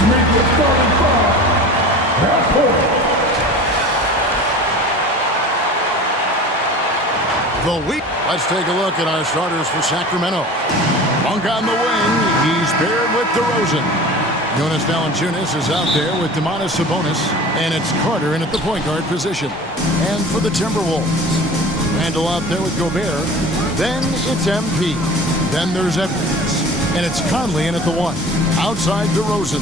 to make the starting five. Half court. The week. Let's take a look at our starters for Sacramento. Monk on the wing. He's paired with DeRozan. Jonas Valanciunas is out there with Domantas Sabonis. And it's Carter in at the point guard position. And for the Timberwolves, Randall out there with Gobert. Then it's MP. Then there's Edwards. And it's Conley in at the 1. Outside DeRozan.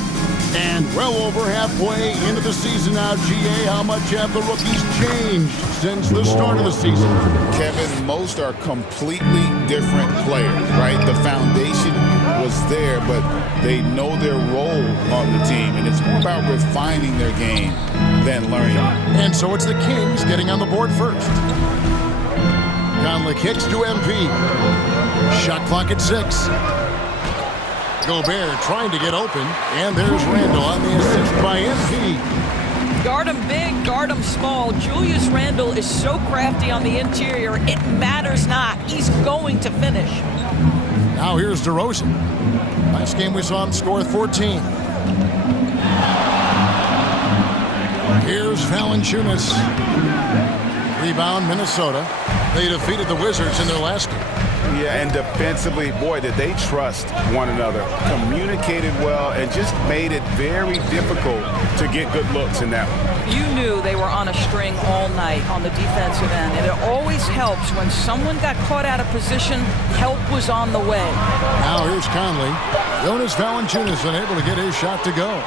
And well over halfway into the season now, GA, how much have the rookies changed since the start of the season? Kevin, most are completely different players, right? The foundation was there, but they know their role on the team, and it's more about refining their game than learning. And so it's the Kings getting on the board first. Conley kicks to MP. Shot clock at 6. Gobert trying to get open, and there's Randall on the assist by MP. Guard him big, guard him small. Julius Randle is so crafty on the interior, it matters not. He's going to finish. Now here's DeRozan. Last game we saw him score 14. Here's Valanciunas. Rebound, Minnesota. They defeated the Wizards in their last game. Yeah, and defensively, boy, did they trust one another. Communicated well and just made it very difficult to get good looks in that one. You knew they were on a string all night on the defensive end, and it always helps when someone got caught out of position, help was on the way. Now here's Conley. Jonas Valanciunas unable to get his shot to go.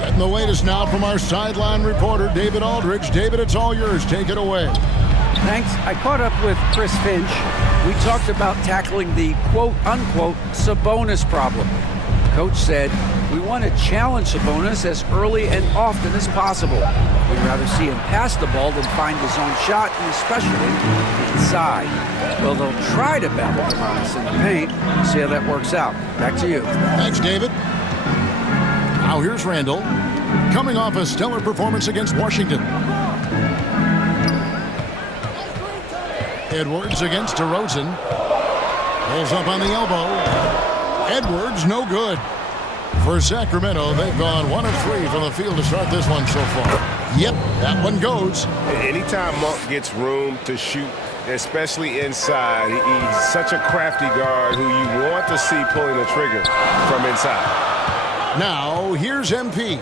Getting the latest now from our sideline reporter, David Aldridge. David, it's all yours. Take it away. Thanks. I caught up with Chris Finch. We talked about tackling the quote-unquote Sabonis problem. Coach said, we want to challenge Sabonis as early and often as possible. We'd rather see him pass the ball than find his own shot, and especially inside. Well, they'll try to battle Sabonis in the paint. See how that works out. Back to you. Thanks, David. Now here's Randall, coming off a stellar performance against Washington. Edwards against DeRozan. Pulls up on the elbow. Edwards, no good. For Sacramento, they've gone 1 of 3 from the field to start this one so far. Yep, that one goes. Anytime Monk gets room to shoot, especially inside, he's such a crafty guard who you want to see pulling the trigger from inside. Now, here's MP.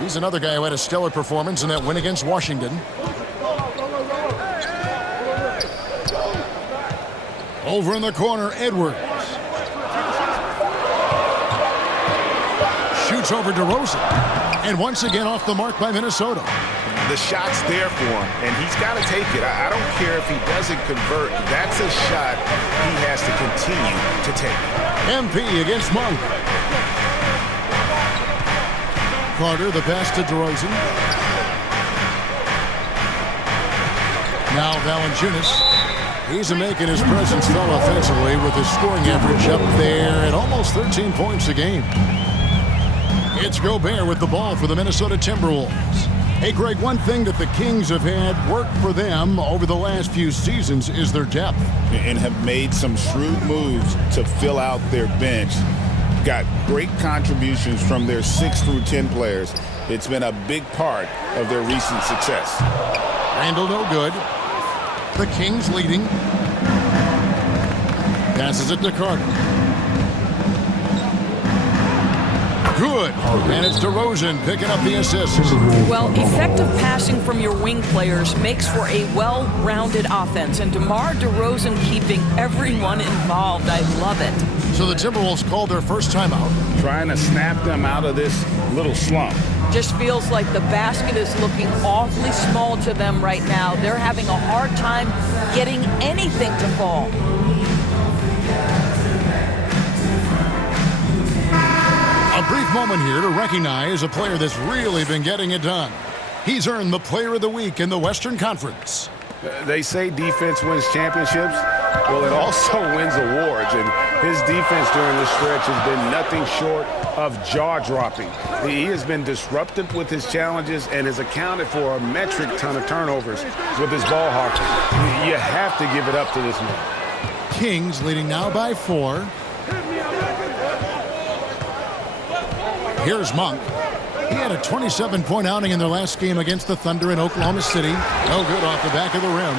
He's another guy who had a stellar performance in that win against Washington. Over in the corner, Edwards. Shoots over DeRozan. And once again off the mark by Minnesota. The shot's there for him, and he's got to take it. I don't care if he doesn't convert. That's a shot he has to continue to take. MP against Monk. Carter, the pass to DeRozan. Now Valanciunas. He's making his presence felt offensively with his scoring average up there at almost 13 points a game. It's Gobert with the ball for the Minnesota Timberwolves. Hey, Greg, one thing that the Kings have had work for them over the last few seasons is their depth. And have made some shrewd moves to fill out their bench. Got great contributions from their 6 through 10 players. It's been a big part of their recent success. Randall no good. The Kings leading. Passes it to Carter. Good. And it's DeRozan picking up the assist. Well, effective passing from your wing players makes for a well-rounded offense, and DeMar DeRozan keeping everyone involved. I love it. So the Timberwolves called their first timeout. Trying to snap them out of this little slump. Just feels like the basket is looking awfully small to them right now. They're having a hard time getting anything to fall. A brief moment here to recognize a player that's really been getting it done. He's earned the Player of the Week in the Western Conference. They say defense wins championships. Well, it also wins awards, and his defense during this stretch has been nothing short of jaw-dropping. He has been disruptive with his challenges and has accounted for a metric ton of turnovers with his ball hawking. You have to give it up to this man. Kings leading now by 4. Here's Monk. He had a 27-point outing in their last game against the Thunder in Oklahoma City. No good off the back of the rim.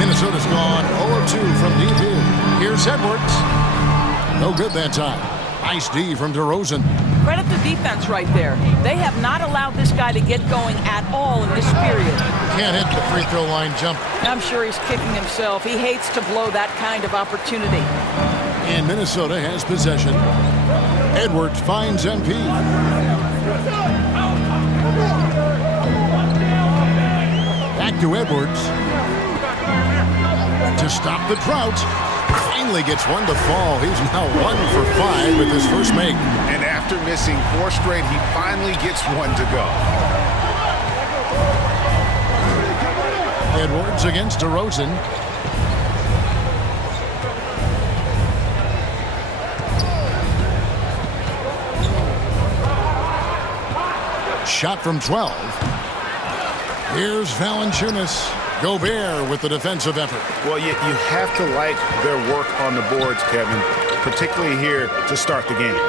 Minnesota's gone 0-2 from deep here. Here's Edwards. No good that time. Nice D from DeRozan. Credit the defense right there. They have not allowed this guy to get going at all in this period. Can't hit the free throw line jump. I'm sure he's kicking himself. He hates to blow that kind of opportunity. And Minnesota has possession. Edwards finds MP. Back to Edwards. To stop the drought. Finally gets one to fall. He's now 1 for 5 with his first make. And after missing 4 straight, he finally gets one to go. Edwards against DeRozan. Shot from 12. Here's Valanciunas. Gobert with the defensive effort. Well, you have to like their work on the boards, Kevin, particularly here to start the game.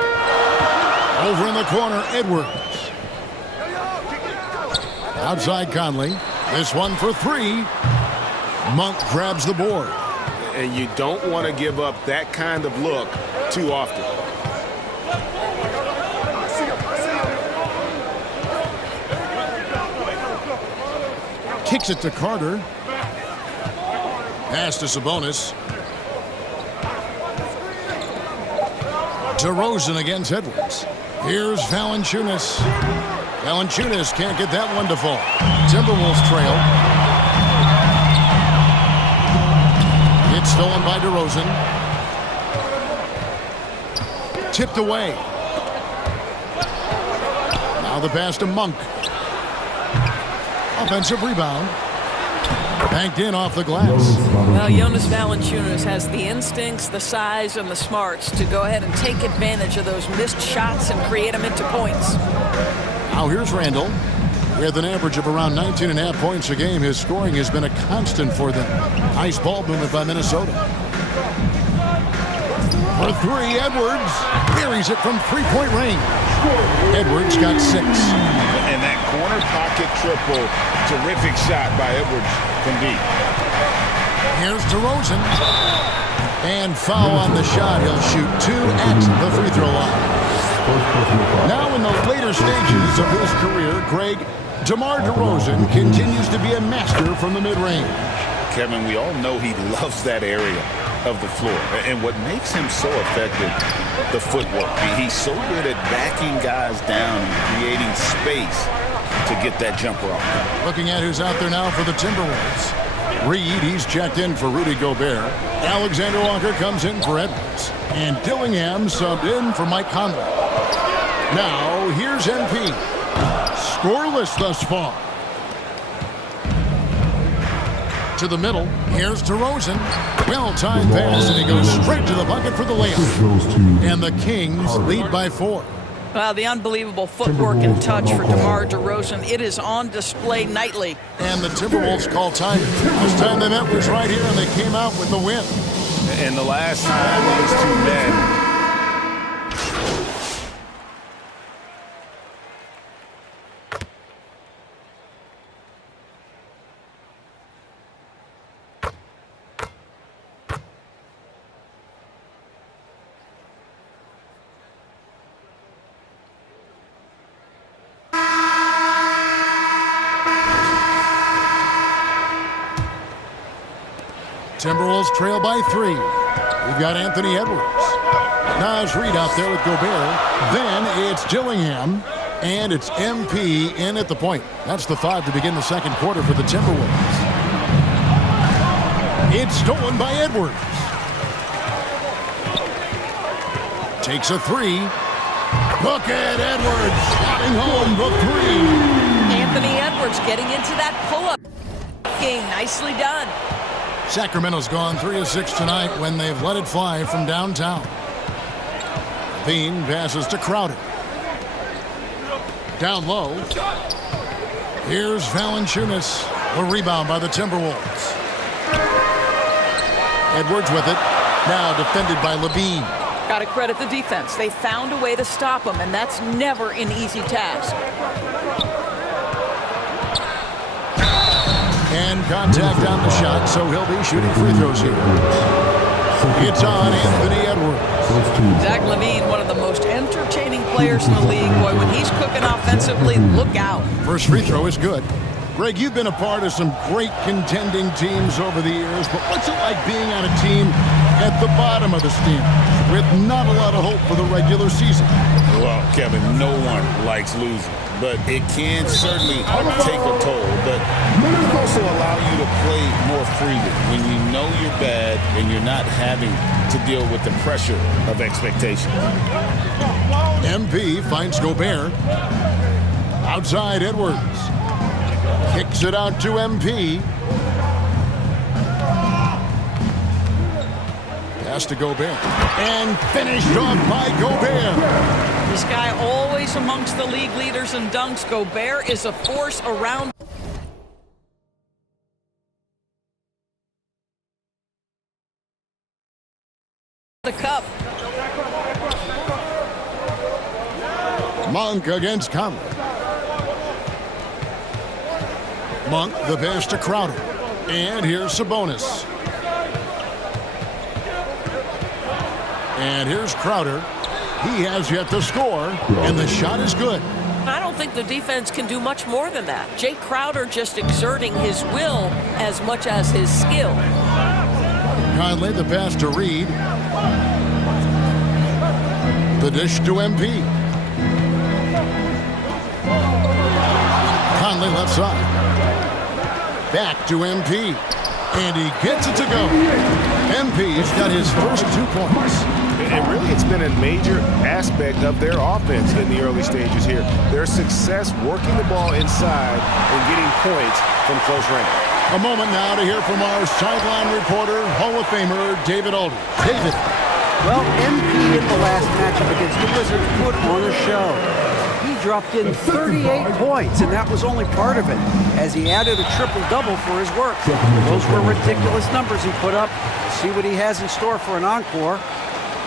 Over in the corner, Edwards. Outside Conley. This one for 3. Monk grabs the board. And you don't want to give up that kind of look too often. Kicks it to Carter. Pass to Sabonis. DeRozan against Edwards. Here's Valanciunas. Valanciunas can't get that one to fall. Timberwolves trail. It's stolen by DeRozan. Tipped away. Now the pass to Monk. Offensive rebound. Banked in off the glass. Well, Jonas Valanciunas has the instincts, the size, and the smarts to go ahead and take advantage of those missed shots and create them into points. Now here's Randall. With an average of around 19.5 points a game, his scoring has been a constant for them. Nice ball movement by Minnesota. For 3, Edwards buries it from 3-point range. Edwards got 6. And that corner pocket triple, terrific shot by Edwards from deep. Here's DeRozan. And foul on the shot. He'll shoot 2 at the free throw line. Now in the later stages of his career, Greg, DeMar DeRozan continues to be a master from the mid-range. Kevin, we all know he loves that area of the floor. And what makes him so effective, the footwork. He's so good at backing guys down and creating space to get that jumper off. Looking at who's out there now for the Timberwolves. Reed, he's checked in for Rudy Gobert. Alexander Walker comes in for Edwards. And Dillingham subbed in for Mike Conley. Now, here's MP. Scoreless thus far. To the middle. Here's DeRozan. Well-timed pass, and he goes straight to the bucket for the layup. And the Kings lead by 4. The unbelievable footwork and touch for DeMar DeRozan. It is on display nightly. And the Timberwolves call time. This time they met was right here, and they came out with the win. And the last time these two men... Timberwolves trail by 3. We've got Anthony Edwards. Naz Reid out there with Gobert. Then it's Dillingham. And it's MP in at the point. That's the 5 to begin the second quarter for the Timberwolves. It's stolen by Edwards. Takes a 3. Look at Edwards slotting home the 3. Anthony Edwards getting into that pull-up game. Nicely done. Sacramento's gone 3 of 6 tonight when they've let it fly from downtown. Bean passes to Crowder. Down low. Here's Valanciunas. A rebound by the Timberwolves. Edwards with it. Now defended by Levine. Got to credit the defense. They found a way to stop him, and that's never an easy task. And contact on the shot, so he'll be shooting free throws here. It's on Anthony Edwards. Zach LaVine, one of the most entertaining players in the league. Boy, when he's cooking offensively, look out. First free throw is good. Greg, you've been a part of some great contending teams over the years, but what's it like being on a team at the bottom of the standings with not a lot of hope for the regular season? Well, Kevin, no one likes losing, but it can certainly take a toll. But it can also allow you to play more freely when you know you're bad and you're not having to deal with the pressure of expectations. MP finds Gobert. Outside Edwards. Kicks it out to MP. Pass to Gobert. And finished off by Gobert. This guy always amongst the league leaders in dunks. Gobert is a force around the cup. Monk against Conley. Monk, the pass to Crowder. And here's Sabonis. And here's Crowder. He has yet to score, and the shot is good. I don't think the defense can do much more than that. Jay Crowder just exerting his will as much as his skill. Conley, the pass to Reed. The dish to MP. Conley left side. Back to MP. And he gets it to go. MP's got his first 2 points. And really, it's been a major aspect of their offense in the early stages here. Their success working the ball inside and getting points from close range. A moment now to hear from our sideline reporter, Hall of Famer David Aldridge. David. Well, MP in the last matchup against the Wizards put on a show. He dropped in 38 points, and that was only part of it, as he added a triple-double for his work. Those were ridiculous numbers he put up. See what he has in store for an encore.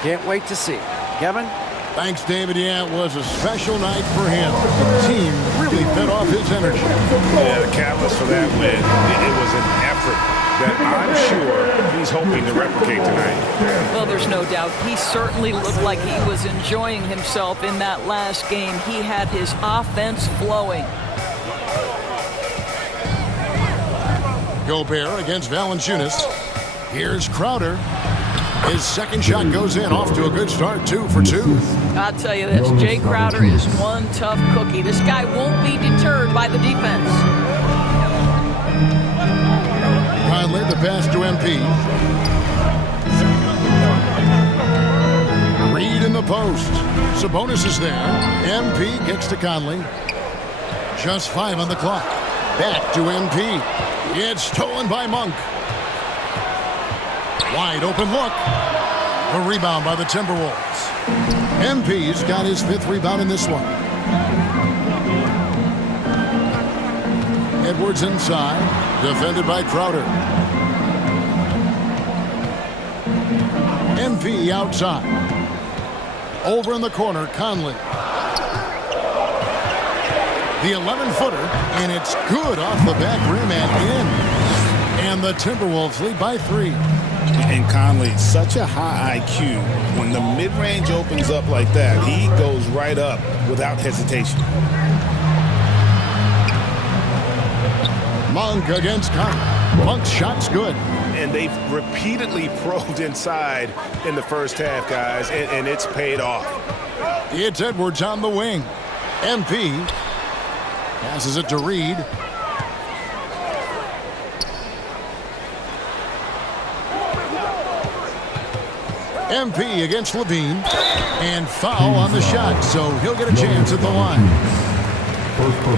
Can't wait to see. Kevin? Thanks, David. Yeah, it was a special night for him. The team really fed off his energy. Yeah, the catalyst for that win, it was an effort that I'm sure he's hoping to replicate tonight. Well, there's no doubt. He certainly looked like he was enjoying himself in that last game. He had his offense flowing. Gobert against Valanciunas. Here's Crowder. His second shot goes in, off to a good start, 2 for 2. I'll tell you this, Jay Crowder is one tough cookie. This guy won't be deterred by the defense. Conley, the pass to MP. Reed in the post. Sabonis is there. MP kicks to Conley. Just 5 on the clock. Back to MP. It's stolen by Monk. Wide open look. A rebound by the Timberwolves. MP's got his 5th rebound in this one. Edwards inside. Defended by Crowder. MP outside. Over in the corner, Conley. The 11-footer, and it's good off the back rim and in. And the Timberwolves lead by 3. And Conley, such a high IQ. When the mid-range opens up like that, he goes right up without hesitation. Monk against Conley. Monk's shot's good. And they've repeatedly probed inside in the first half, guys, and it's paid off. It's Edwards on the wing. MP passes it to Reed. MP against LaVine. And foul on the shot, so he'll get a chance at the line.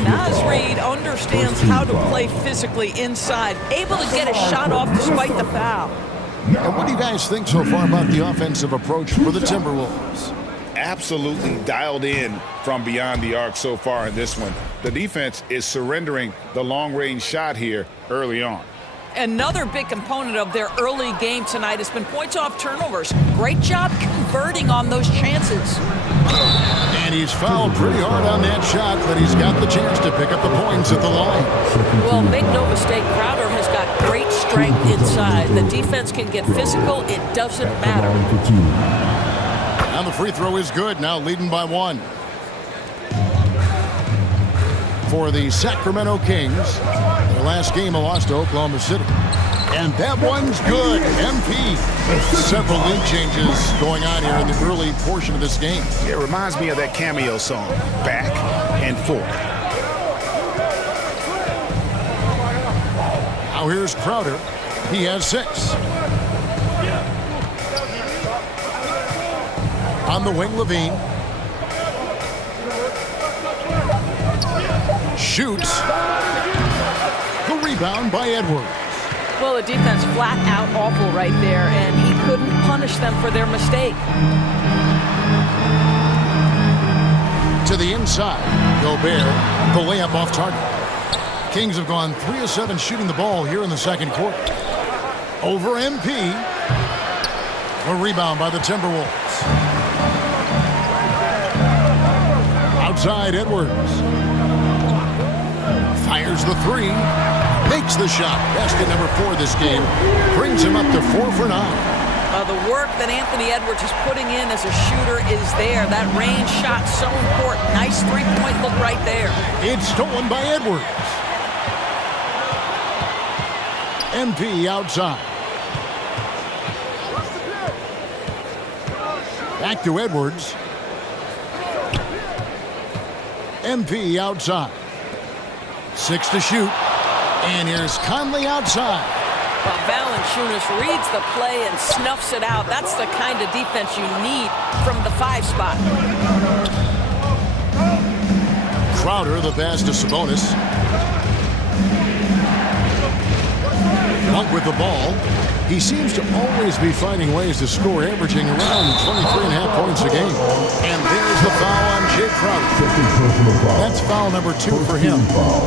Naz Reid understands how to play physically inside, able to get a shot off despite the foul. And what do you guys think so far about the offensive approach for the Timberwolves? Absolutely dialed in from beyond the arc so far in this one. The defense is surrendering the long-range shot here early on. Another big component of their early game tonight has been points off turnovers. Great job converting on those chances. And he's fouled pretty hard on that shot, but he's got the chance to pick up the points at the line. Well, make no mistake, Crowder has got great strength inside. The defense can get physical. It doesn't matter. And the free throw is good, now leading by 1. For the Sacramento Kings, their last game a loss to Oklahoma City. And that one's good. MP. Several lead changes going on here in the early portion of this game. It reminds me of that Cameo song, Back and Forth. Now here's Crowder. He has 6. On the wing, Levine. Shoots. The rebound by Edwards. Well, the defense flat out awful right there, and he couldn't punish them for their mistake. To the inside. Gobert, the layup off target. Kings have gone 3 of 7 shooting the ball here in the second quarter. Over MP. A rebound by the Timberwolves. Outside Edwards. Fires the 3. Makes the shot. Basket number 4 this game. Brings him up to 4 for 9. The work that Anthony Edwards is putting in as a shooter is there. That range shot so important. Nice three-point look right there. It's stolen by Edwards. MP outside. Back to Edwards. MP outside. 6 to shoot. And here's Conley outside. Well, Valanciunas reads the play and snuffs it out. That's the kind of defense you need from the 5 spot. Crowder, the pass to Sabonis. Monk with the ball. He seems to always be finding ways to score, averaging around 23.5 points a game. And there's the foul on Jay Crowder. That's foul number 2 for him.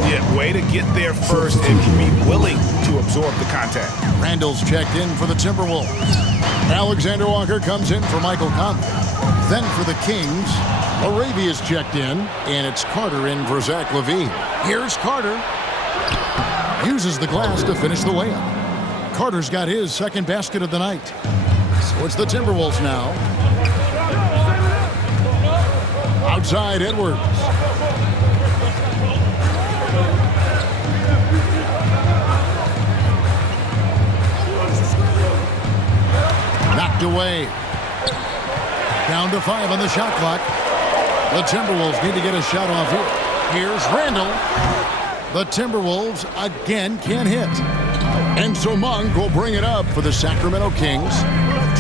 Yeah, way to get there first and be willing to absorb the contact. Randall's checked in for the Timberwolves. Alexander Walker comes in for Michael Conley. Then for the Kings, Arabia's checked in, and it's Carter in for Zach LaVine. Here's Carter. Uses the glass to finish the layup. Carter's got his second basket of the night. So it's the Timberwolves now. Outside Edwards. Knocked away. Down to 5 on the shot clock. The Timberwolves need to get a shot off here. Here's Randall. The Timberwolves again can't hit. And so Monk will bring it up for the Sacramento Kings,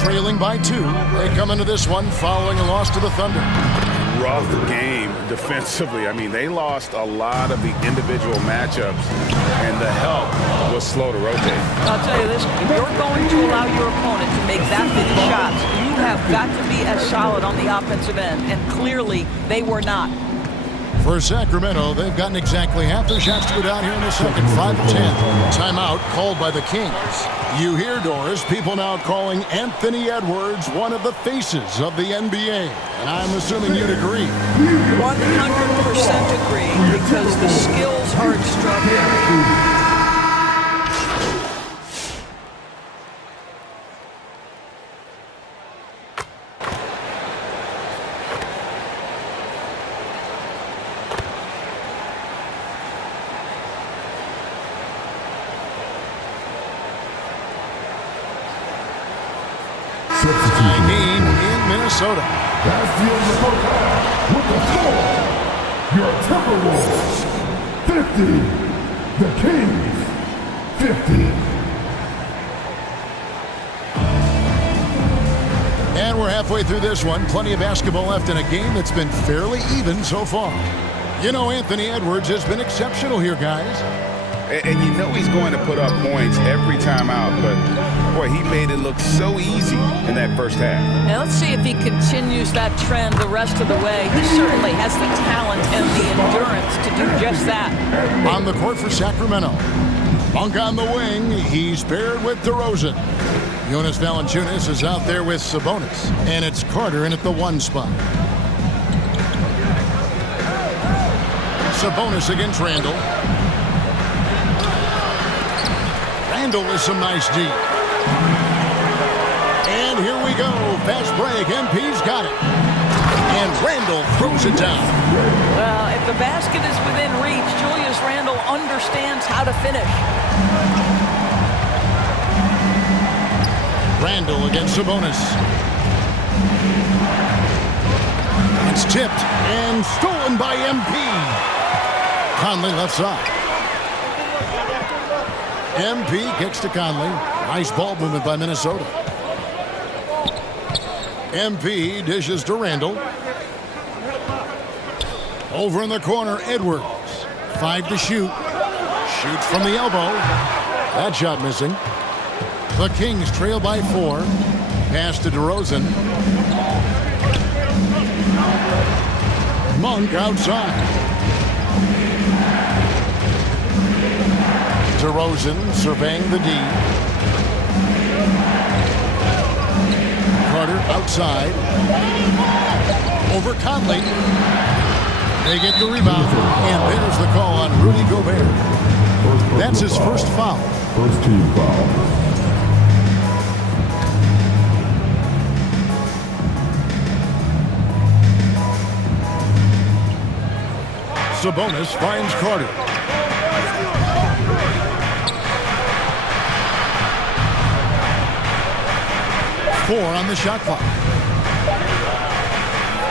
trailing by 2. They come into this one following a loss to the Thunder. Rough game defensively. I mean, they lost a lot of the individual matchups, and the help was slow to rotate. I'll tell you this, if you're going to allow your opponent to make that many shots, you have got to be as solid on the offensive end, and clearly they were not. For Sacramento, they've gotten exactly half their shots to go down here in the second, 5 of 10. Timeout called by the Kings. You hear, Doris, people now calling Anthony Edwards one of the faces of the NBA. And I'm assuming you'd agree. 100% agree, because the skills are extraordinary. In Minnesota. That's the end of the first half with the score. Your Timberwolves 50. The Kings 50. And we're halfway through this one. Plenty of basketball left in a game that's been fairly even so far. You know, Anthony Edwards has been exceptional here, guys. And you know he's going to put up points every time out, but boy, he made it look so easy in that first half. Now let's see if he continues that trend the rest of the way. He certainly has the talent and the endurance to do just that. On the court for Sacramento. Monk on the wing. He's paired with DeRozan. Jonas Valanciunas is out there with Sabonis. And it's Carter in at the 1 spot. Sabonis against Randall. Randall with some nice D. And here we go. Fast break. MP's got it. And Randall throws it down. Well, if the basket is within reach, Julius Randle understands how to finish. Randall against Sabonis. It's tipped and stolen by MP. Conley left side. MP kicks to Conley. Nice ball movement by Minnesota. MP dishes to Randall. Over in the corner, Edwards. 5 to shoot. Shoots from the elbow. That shot missing. The Kings trail by 4. Pass to DeRozan. Monk outside. DeRozan surveying the D. Carter outside. Over Conley. They get the rebound. And there's the call on Rudy Gobert. That's his first foul. First team foul. Sabonis finds Carter. Four on the shot clock.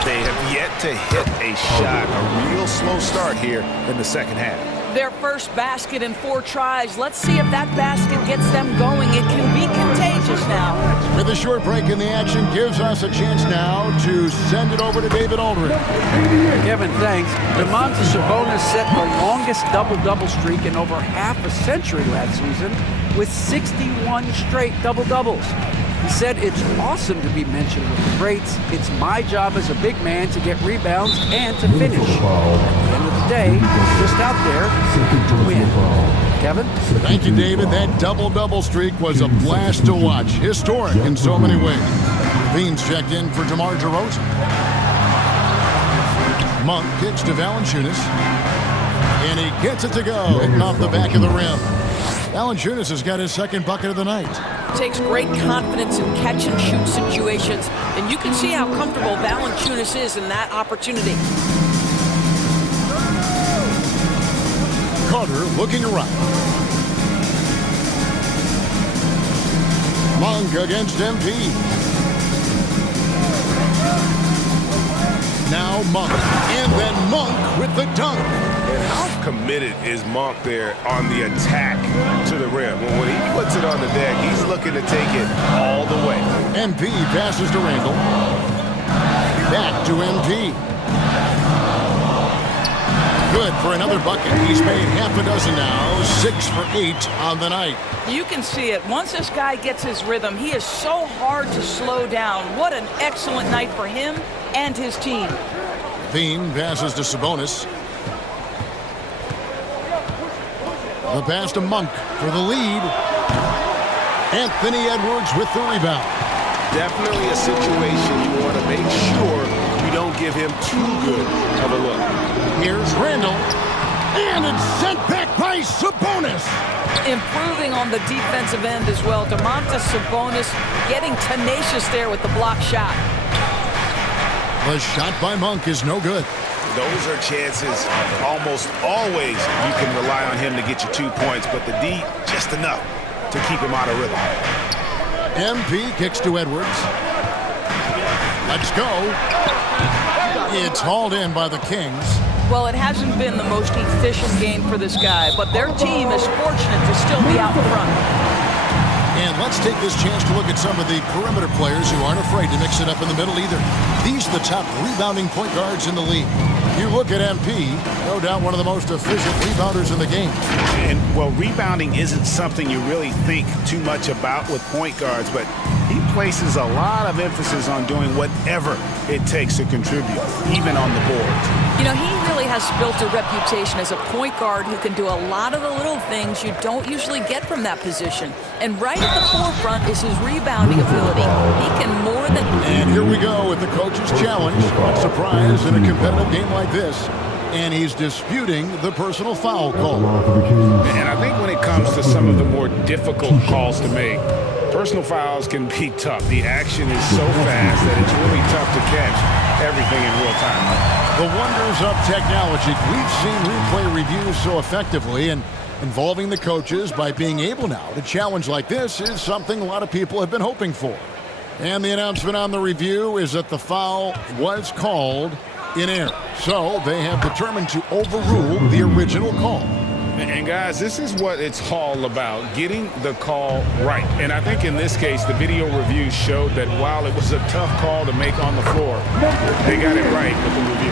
They have yet to hit a shot. A real slow start here in the second half. Their first basket in 4 tries. Let's see if that basket gets them going. It can be contagious now. With a short break in the action, gives us a chance now to send it over to David Aldridge. Kevin, thanks. Domantas Sabonis set the longest double-double streak in over half a century last season with 61 straight double-doubles. He said it's awesome to be mentioned with the greats. It's my job as a big man to get rebounds and to finish. At the end of the day, just out there to win. Kevin? Thank you, David. That double-double streak was a blast to watch. Historic in so many ways. Beans checked in for DeMar DeRozan. Monk kicks to Valanciunas. And he gets it to go. Hitting off the back of the rim. Valanciunas has got his second bucket of the night. Takes great confidence in catch-and-shoot situations. And you can see how comfortable Valanciunas is in that opportunity. Carter looking around. Monk against MP. Now Monk. And then Monk with the dunk. And how committed is Monk there on the attack to the rim? When he puts it on the deck, he's looking to take it all the way. MP passes to Randall. Back to MP. Good for another bucket. He's made half a dozen now. 6 for 8 on the night. You can see it. Once this guy gets his rhythm, he is so hard to slow down. What an excellent night for him and his team. Thiem passes to Sabonis. The pass to Monk for the lead. Anthony Edwards with the rebound. Definitely a situation you want to make sure you don't give him too good of a look. Here's Randall. And it's sent back by Sabonis. Improving on the defensive end as well. Domantas Sabonis getting tenacious there with the block shot. The shot by Monk is no good. Those are chances almost always you can rely on him to get you 2 points, but the D just enough to keep him out of rhythm. MP kicks to Edwards. Let's go. It's hauled in by the Kings. Well, it hasn't been the most efficient game for this guy, but their team is fortunate to still be out front. And let's take this chance to look at some of the perimeter players who aren't afraid to mix it up in the middle either. These are the top rebounding point guards in the league. You look at MP, no doubt one of the most efficient rebounders in the game. And, well, rebounding isn't something you really think too much about with point guards, but he places a lot of emphasis on doing whatever it takes to contribute, even on the boards. You know, he really has built a reputation as a point guard who can do a lot of the little things you don't usually get from that position. And right at the forefront is his rebounding ability. He can more than... And here we go with the coach's challenge. What surprise in a competitive game like this. And he's disputing the personal foul call. And I think when it comes to some of the more difficult calls to make, personal fouls can be tough. The action is so fast that it's really tough to catch everything in real time. The wonders of technology. We've seen replay reviews so effectively, and involving the coaches by being able now to challenge like this is something a lot of people have been hoping for. And the announcement on the review is that the foul was called in error. So they have determined to overrule the original call. And guys, this is what it's all about, getting the call right. And I think in this case, the video review showed that while it was a tough call to make on the floor, they got it right with the review.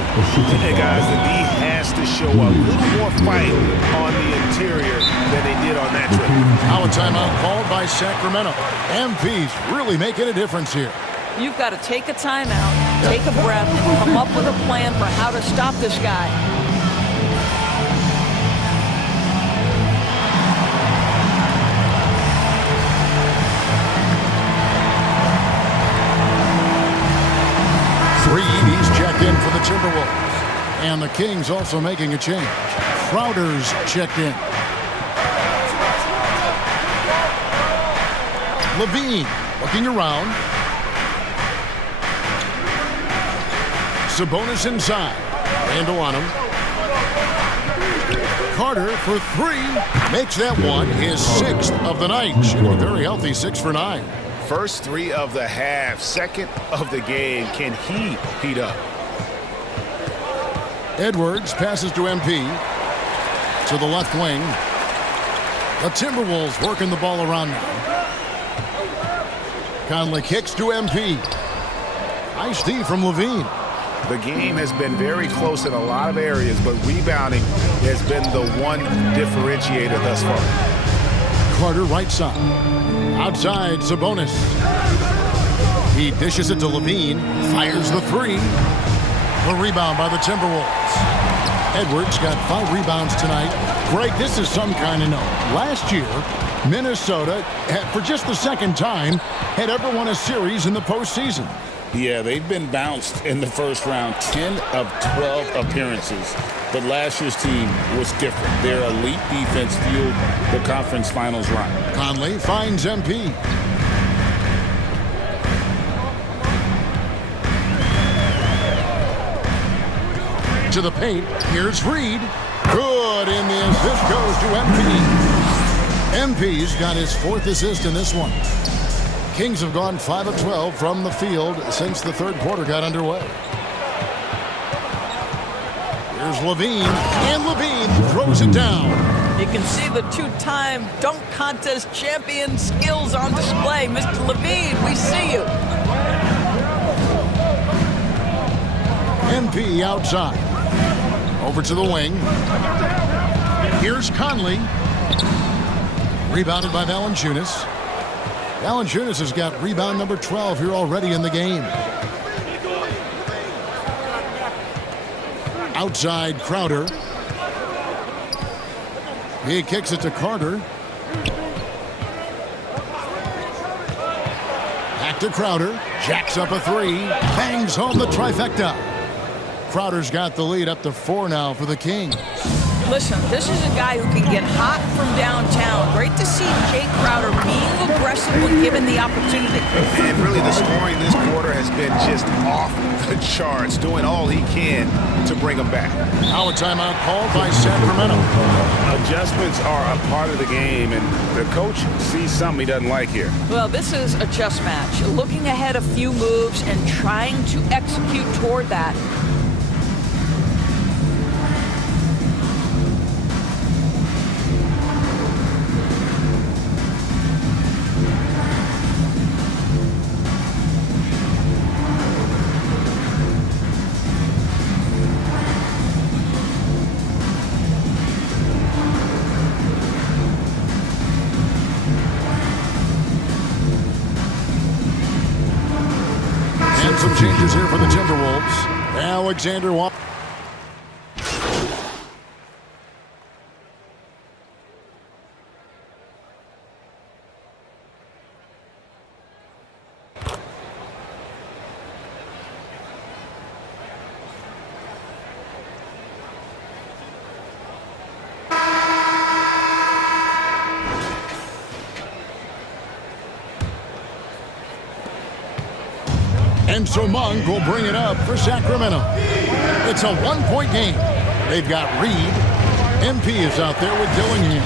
And guys, the D has to show a little more fight on the interior than they did on that trip. Now a timeout called by Sacramento. MP's really making a difference here. You've got to take a timeout, take a breath, and come up with a plan for how to stop this guy. He's checked in for the Timberwolves. And the Kings also making a change. Crowder's checked in. Levine looking around. Sabonis inside. Randall on him. Carter for three. Makes that one his sixth of the night. Shooting a very healthy 6 for 9. First three of the half, second of the game. Can he heat up? Edwards passes to MP. To the left wing. The Timberwolves working the ball around now. Conley kicks to MP. Nice D from Levine. The game has been very close in a lot of areas, but rebounding has been the one differentiator thus far. Carter right side. Outside Sabonis. He dishes it to Levine. Fires the three. The rebound by the Timberwolves. Edwards got 5 rebounds tonight. Greg, this is some kind of note. Last year, Minnesota, for just the second time, had ever won a series in the postseason. Yeah, they've been bounced in the first round, 10 of 12 appearances. But last year's team was different. Their elite defense fueled the conference finals run. Conley finds MP. To the paint. Here's Reed. Good, and the assist goes to MP. MP's got his 4th assist in this one. Kings have gone 5 of 12 from the field since the third quarter got underway. Here's Levine, and Levine throws it down. You can see the 2-time dunk contest champion skills on display. Mr. Levine, we see you. MP outside. Over to the wing. Here's Conley. Rebounded by Valanciunas. Valanciunas has got rebound number 12 here already in the game. Outside Crowder. He kicks it to Carter. Back to Crowder. Jacks up a 3. Bangs home the trifecta. Crowder's got the lead up to 4 now for the Kings. Listen, this is a guy who can get hot from downtown. Great to see Jay Crowder being aggressive when given the opportunity. And really the scoring this quarter has been just off the charts, doing all he can to bring them back. Now a timeout called by Sacramento. Adjustments are a part of the game, and the coach sees something he doesn't like here. Well, this is a chess match. Looking ahead a few moves and trying to execute toward that. switches here for the Timberwolves. Alexander Walker. And so Monk will bring it up for Sacramento. It's a one-point game. They've got Reed. MP is out there with Dillingham.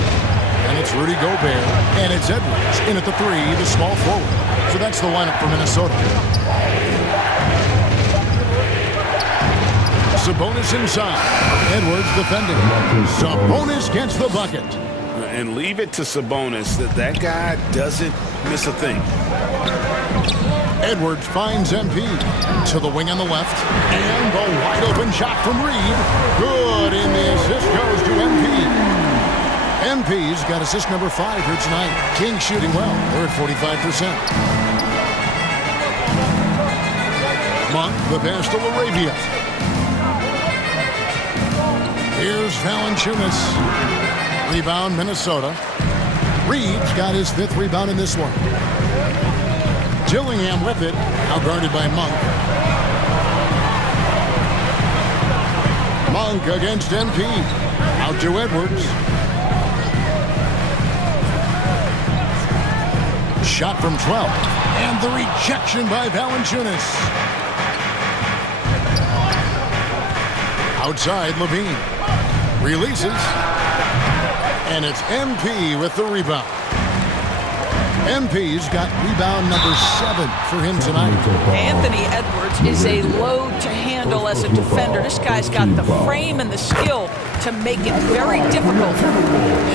And it's Rudy Gobert. And it's Edwards in at the 3, the small forward. So that's the lineup for Minnesota. Sabonis inside. Edwards defending. Sabonis gets the bucket. And leave it to Sabonis that guy doesn't miss a thing. Edwards finds MP to the wing on the left. And the wide open shot from Reed. Good, and the assist goes to MP. MP's got assist number 5 here tonight. Kings shooting well. They're at 45%. Monk, the pass to Laravia. Here's Valanciunas. Rebound, Minnesota. Reed's got his 5th rebound in this one. Dillingham with it, now guarded by Monk. Monk against MP. Out to Edwards. Shot from 12. And the rejection by Valanciunas. Outside, Levine. Releases. And it's MP with the rebound. MP's got rebound number 7 for him tonight. Anthony Edwards is a load to handle as a defender. This guy's got the frame and the skill to make it very difficult.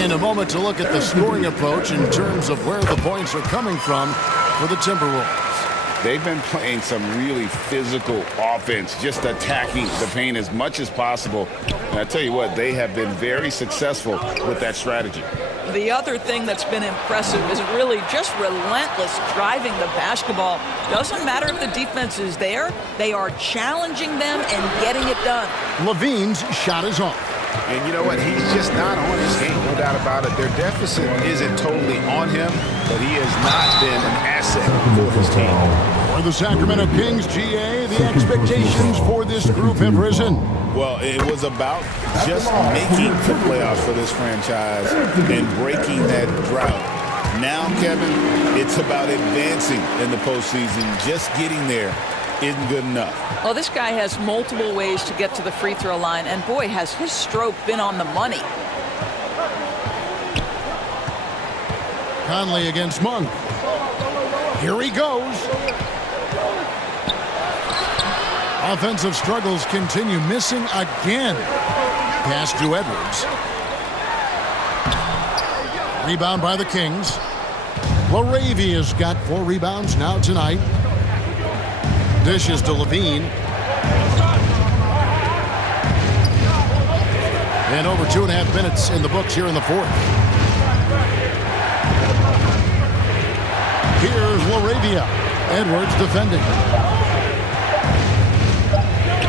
In a moment to look at the scoring approach in terms of where the points are coming from for the Timberwolves. They've been playing some really physical offense, just attacking the paint as much as possible. And I tell you what, they have been very successful with that strategy. The other thing that's been impressive is really just relentless driving the basketball. Doesn't matter if the defense is there, they are challenging them and getting it done. Levine's shot is off. And you know what? He's just not on his game, no doubt about it. Their deficit isn't totally on him, but he has not been an asset for his team. For the Sacramento Kings, GA, the expectations for this group have risen. Well, it was about just making the playoffs for this franchise and breaking that drought. Now, Kevin, it's about advancing in the postseason. Just getting there isn't good enough. Well, this guy has multiple ways to get to the free throw line, and boy, has his stroke been on the money. Conley against Monk. Here he goes. Offensive struggles continue, missing again. Pass to Edwards. Rebound by the Kings. Laravia's got 4 rebounds now tonight. Dishes to Levine. And over 2.5 minutes in the books here in the 4th. Here's Laravia. Edwards defending.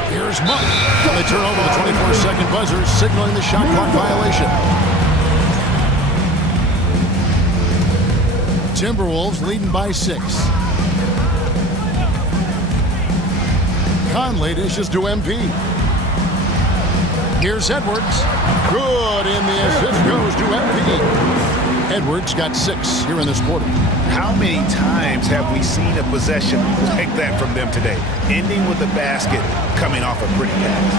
Here's Monk. They turn over the 24-second buzzer, signaling the shot clock violation. Timberwolves leading by 6. Conley dishes to MP. Here's Edwards. Good, and the assist goes to MP. Edwards got 6 here in this quarter. How many times have we seen a possession like that from them today? Ending with the basket, coming off a pretty pass.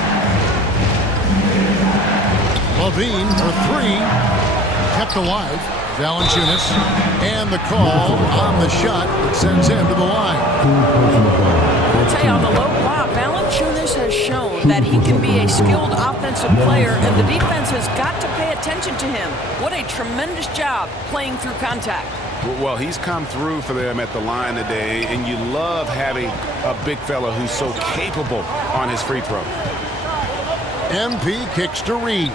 Levine for 3. Kept alive. Valanciunas. And the call on the shot that sends him to the line. I'll tell you, on the low block, Valanciunas has shown that he can be a skilled offensive player, and the defense has got to pay attention to him. What a tremendous job playing through contact. Well, he's come through for them at the line today, and you love having a big fella who's so capable on his free throw. MP kicks to Reed.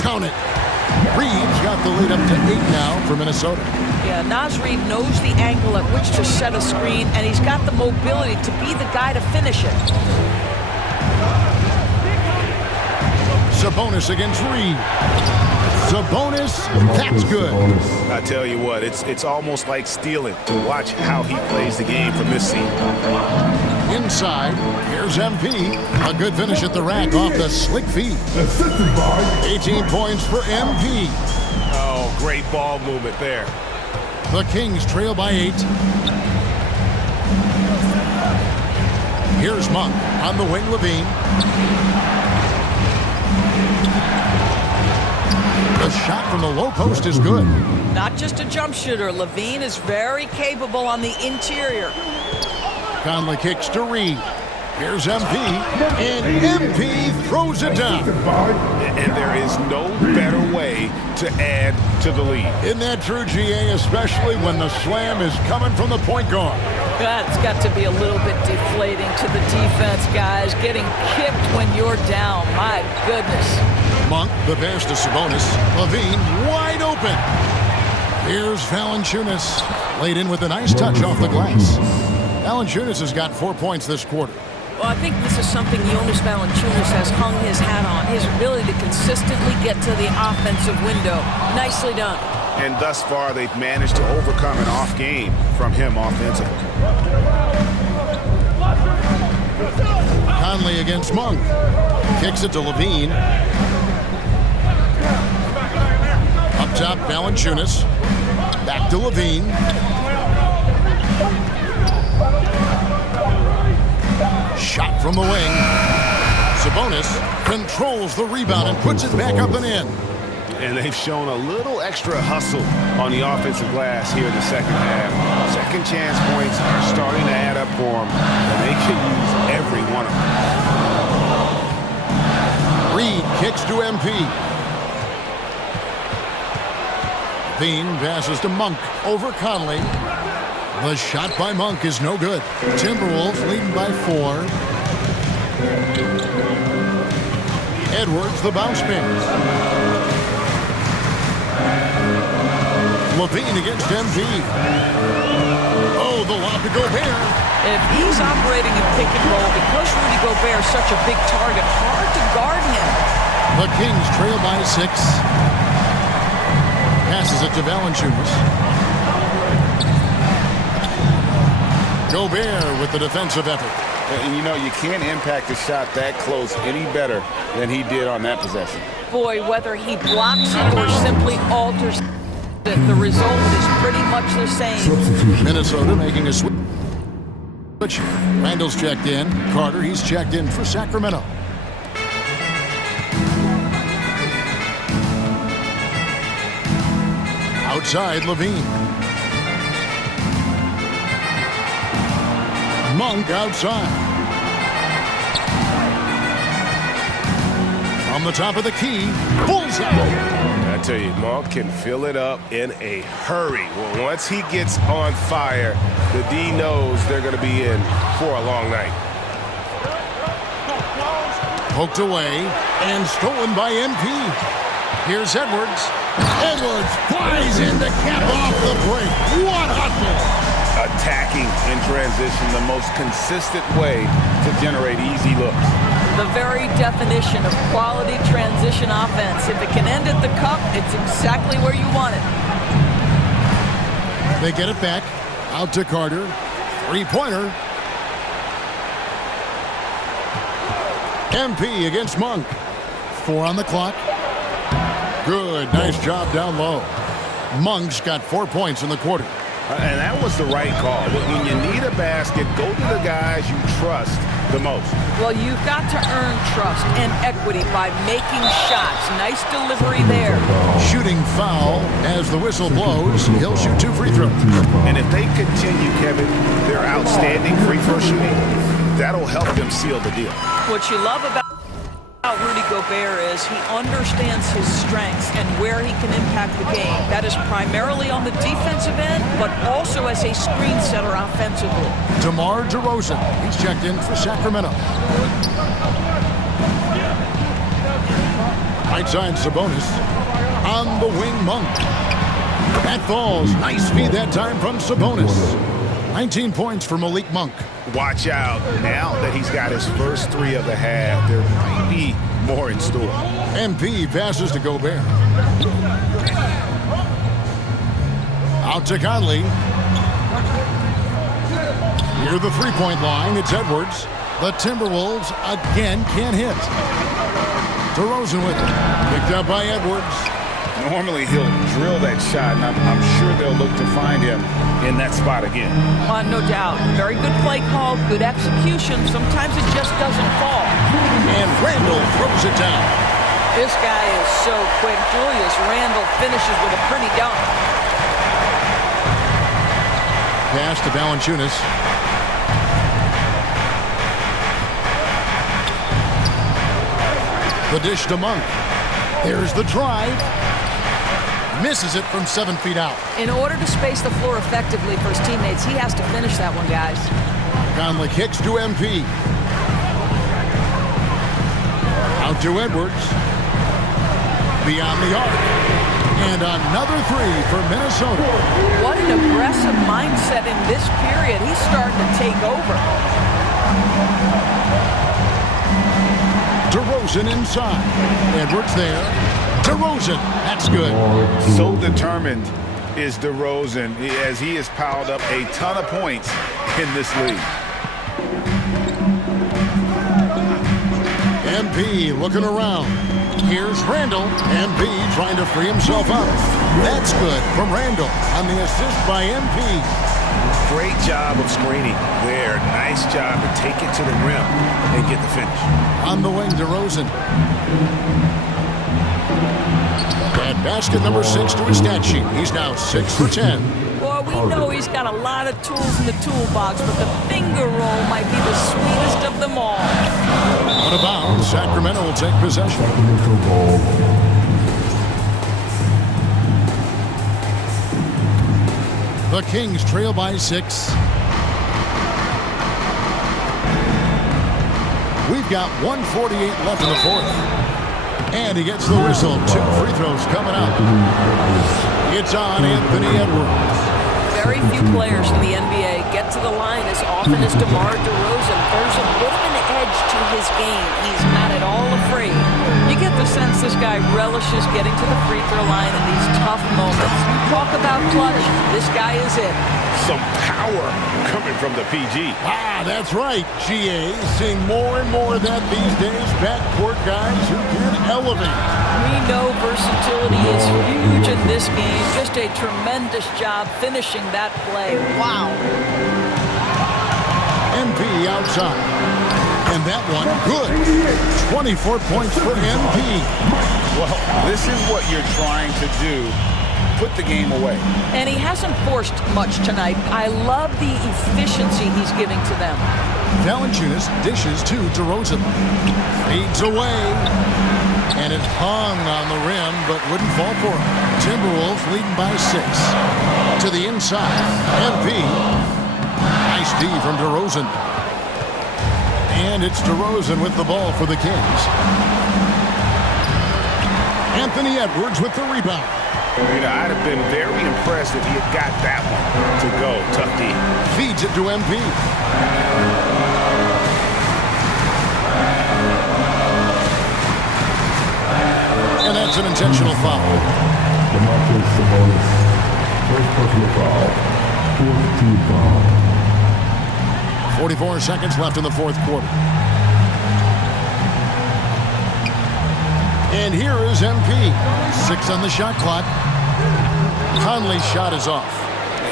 Count it. Reed's got the lead up to 8 now for Minnesota. Yeah, Naz Reid knows the angle at which to set a screen, and he's got the mobility to be the guy to finish it. Sabonis against Reed. Sabonis, that's good. I tell you what, it's almost like stealing to watch how he plays the game from this scene. Inside, here's MP. A good finish at the rack off the slick feet. Assisted by 18 points for MP. Oh, great ball movement there. The Kings trail by 8. Here's Monk on the wing, Levine. The shot from the low post is good. Not just a jump shooter. Levine is very capable on the interior. Conley kicks to Reed. Here's MP, and MP throws it down. And there is no better way to add to the lead. Isn't that true, GA, especially when the slam is coming from the point guard? That's got to be a little bit deflating to the defense, guys. Getting kicked when you're down. My goodness. Monk, the pass to Sabonis. Levine, wide open. Here's Valanciunas. Laid in with a nice touch off the glass. Valanciunas has got 4 points this quarter. Well, I think this is something Jonas Valanciunas has hung his hat on. His ability to consistently get to the offensive window. Nicely done. And thus far, they've managed to overcome an off game from him offensively. Conley against Monk. Kicks it to Levine. Up top, Valanciunas. Back to Levine. Shot from the wing. Sabonis controls the rebound and puts it back up and in. And they've shown a little extra hustle on the offensive glass here in the second half. Second chance points are starting to add up for them, and they can use every one of them. Reed kicks to MP. Bean passes to Monk over Conley. The shot by Monk is no good. Timberwolves leading by 4. Edwards, the bounce pass. Levine against MP. Oh, the lob to Gobert. If he's operating in pick and roll, because Rudy Gobert is such a big target, hard to guard him. The Kings trail by 6. Passes it to Valanciunas. Gobert with the defensive effort. And you know, you can't impact a shot that close any better than he did on that possession. Boy, whether he blocks it or simply alters it, the result is pretty much the same. Minnesota making a switch. Randall's checked in. Carter, he's checked in for Sacramento. Outside, Levine. Monk outside. From the top of the key, bullseye. I tell you, Monk can fill it up in a hurry. Well, once he gets on fire, the D knows they're going to be in for a long night. Poked away and stolen by MP. Here's Edwards. Edwards flies in to cap off the break. What hustle! Attacking in transition, the most consistent way to generate easy looks. The very definition of quality transition offense. If it can end at the cup, it's exactly where you want it. They get it back. Out to Carter. Three-pointer. MP against Monk. 4 on the clock. Good. Nice job down low. Monk's got 4 points in the quarter. And that was the right call. When you need a basket, go to the guys you trust the most. Well, you've got to earn trust and equity by making shots. Nice delivery there. Shooting foul as the whistle blows. He'll shoot 2 free throws. And if they continue, Kevin, their outstanding free throw shooting, that'll help them seal the deal. What you love about Rudy Gobert is he understands his strengths and where he can impact the game. That is primarily on the defensive end, but also as a screen setter offensively. DeMar DeRozan, he's checked in for Sacramento. Right side Sabonis. On the wing, Monk. That falls. Nice feed that time from Sabonis. 19 points for Malik Monk. watch out. Now that he's got his first 3 of the half, there might be more in store. MP passes to Gobert. Out to Conley. Near the three-point line, it's Edwards. The Timberwolves again can't hit. DeRozan with it. Picked up by Edwards. Normally he'll drill that shot, and I'm sure they'll look to find him in that spot again. No doubt. Very good play call, good execution. Sometimes it just doesn't fall. And Randall throws it down. This guy is so quick. Julius Randle finishes with a pretty dunk. Pass to Valanciunas. The dish to Monk. There's the drive. Misses it from 7 feet out. In order to space the floor effectively for his teammates, he has to finish that one, guys. Conley kicks to MP. Out to Edwards. Beyond the arc. And another 3 for Minnesota. What an aggressive mindset in this period. He's starting to take over. DeRozan inside. Edwards there. DeRozan. That's good. So determined is DeRozan as he has piled up a ton of points in this league. MP looking around. Here's Randall. MP trying to free himself up. That's good from Randall on the assist by MP. Great job of screening there. Nice job to take it to the rim and get the finish. On the wing, DeRozan. And basket number 6 to his stat sheet. He's now 6 for 10. Well, we know he's got a lot of tools in the toolbox, but the finger roll might be the sweetest of them all. Out of bounds, Sacramento will take possession. The Kings trail by 6. We've got 1:48 left in the fourth. And he gets the whistle. 2 free throws coming up. It's on Anthony Edwards. Very few players in the NBA get to the line as often as DeMar DeRozan. There's a bit of an edge to his game. He's not at all afraid. You get the sense this guy relishes getting to the free throw line in these tough moments. Talk about clutch. This guy is it. Some power coming from the PG. That's right, GA. Seeing more and more of that these days. Backcourt guys who can elevate. We know versatility is huge in this game. Just a tremendous job finishing that play. Wow. MP outside. And that one, good. 24 points for MP. Well, this is what you're trying to do. Put the game away. And he hasn't forced much tonight. I love the efficiency he's giving to them. Valanciunas dishes to DeRozan. Feeds away. And it hung on the rim, but wouldn't fall for him. Timberwolves leading by 6. To the inside. MP. Nice D from DeRozan. And it's DeRozan with the ball for the Kings. Anthony Edwards with the rebound. I'd have been very impressed if he had got that one to go. Tough D. Feeds it to MP. And that's an intentional foul. First personal foul. 4th team foul. 44 seconds left in the fourth quarter. And here is MP. 6 on the shot clock. Conley's shot is off.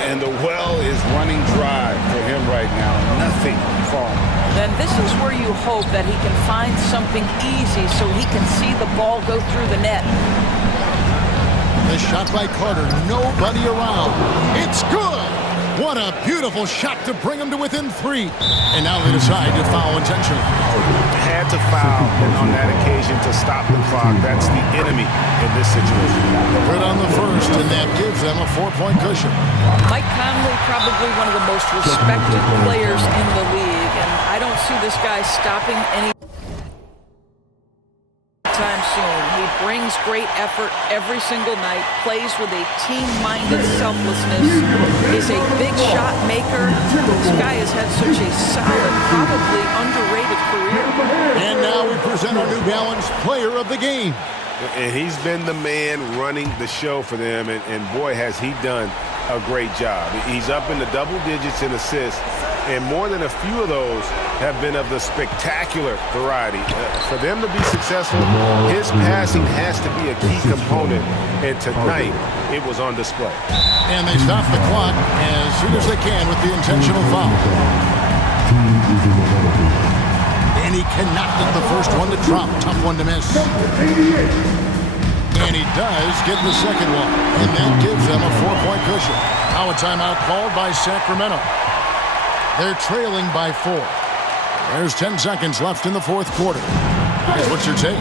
And the well is running dry for him right now. Nothing falling. Then this is where you hope that he can find something easy so he can see the ball go through the net. The shot by Carter. Nobody around. It's good. What a beautiful shot to bring him to within 3. And now they decide to foul intentionally. Had to foul on that occasion to stop the clock. That's the enemy in this situation. Good on the first, and that gives them a 4-point cushion. Mike Conley, probably one of the most respected players in the league, and I don't see this guy stopping any time soon. He brings great effort every single night, plays with a team-minded selflessness, is a big shot maker. This guy has had such a solid, probably underrated career. And now we present our New Balance Player of the Game. And he's been the man running the show for them, and boy, has he done a great job. He's up in the double digits in assists, and more than a few of those have been of the spectacular variety. For them to be successful, his passing has to be a key component, and tonight it was on display. And they stop the clock as soon as they can with the intentional foul. And he cannot get the first one to drop. Tough one to miss. And he does get the second one. And that gives them a 4-point cushion. Now a timeout called by Sacramento. They're trailing by 4. There's 10 seconds left in the fourth quarter. Guys, what's your take?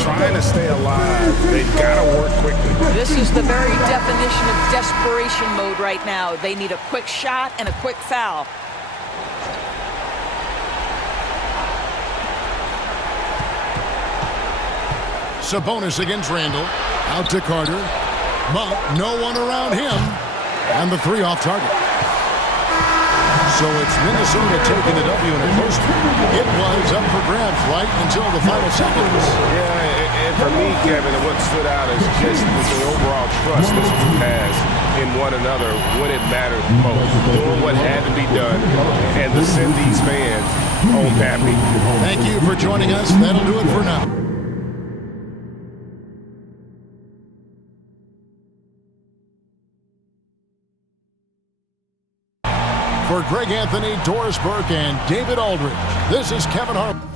Trying to stay alive. They've got to work quickly. This is the very definition of desperation mode right now. They need a quick shot and a quick foul. Sabonis against Randall. Out to Carter. Monk, no one around him. And the 3 off target. So it's Minnesota taking the W in a close one. It was up for grabs right until the final seconds. Yeah, and for me, Kevin, what stood out is just the overall trust this group has in one another when it matters most. Doing what had to be done and to send these fans home happy. Thank you for joining us. That'll do it for now. For Greg Anthony, Doris Burke, and David Aldridge, this is Kevin Harlan.